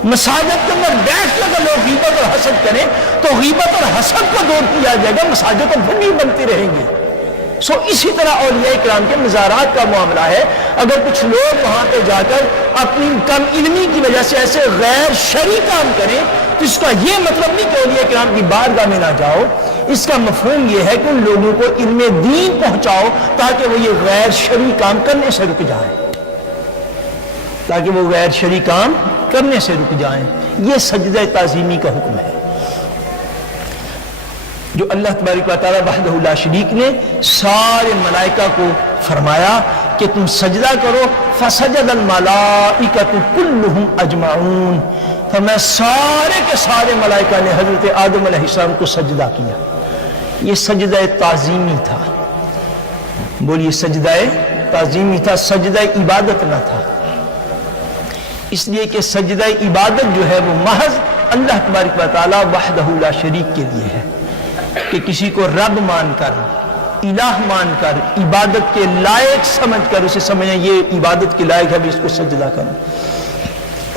مساجد کے اندر بیٹھ کے اگر لوگ غیبت اور حسد کریں تو غیبت اور حسد کو دور کیا جائے گا، مساجد تو پھر بھی بنتی رہیں گی۔ سو اسی طرح اولیاء کرام کے مزارات کا معاملہ ہے۔ اگر کچھ لوگ وہاں پہ جا کر اپنی کم علمی کی وجہ سے ایسے غیر شرعی کام کریں تو اس کا یہ مطلب نہیں کہ اولیاء کرام کی بارگاہ میں نہ جاؤ، اس کا مفہوم یہ ہے کہ ان لوگوں کو علم دین پہنچاؤ تاکہ وہ یہ غیر شرعی کام کرنے سے رک جائیں، تاکہ وہ غیر شرعی کام کرنے سے رک جائیں۔ یہ سجدہ تعظیمی کا حکم ہے جو اللہ تبارک و تعالیٰ وحدہ لا شریک نے سارے ملائکہ کو فرمایا کہ تم سجدہ کرو، فسجد الملائکۃ کلہم اجمعون، فرمایا سارے کے سارے ملائکہ نے حضرت آدم علیہ السلام کو سجدہ کیا۔ یہ سجدہ تعظیمی تھا، بولیے سجدہ تعظیمی تھا، سجدہ عبادت نہ تھا، اس لیے کہ سجدہ عبادت جو ہے وہ محض اللہ تبارک و تعالیٰ وحدہ لا شریک کے لیے ہے، کہ کسی کو رب مان کر، الہ مان کر، عبادت کے لائق سمجھ کر اسے سمجھیں یہ عبادت کے لائق ہے بھی اس کو سجدہ کروں۔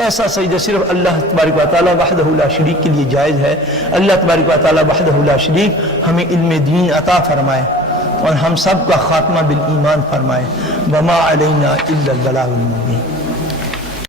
ایسا سجدہ صرف اللہ تبارک و تعالیٰ وحدہ لا شریک کے لیے جائز ہے۔ اللہ تبارک و تعالیٰ وحدہ لا شریک ہمیں علم دین عطا فرمائے اور ہم سب کا خاتمہ بالایمان فرمائے۔ وما علینا الا البلاغ المبین۔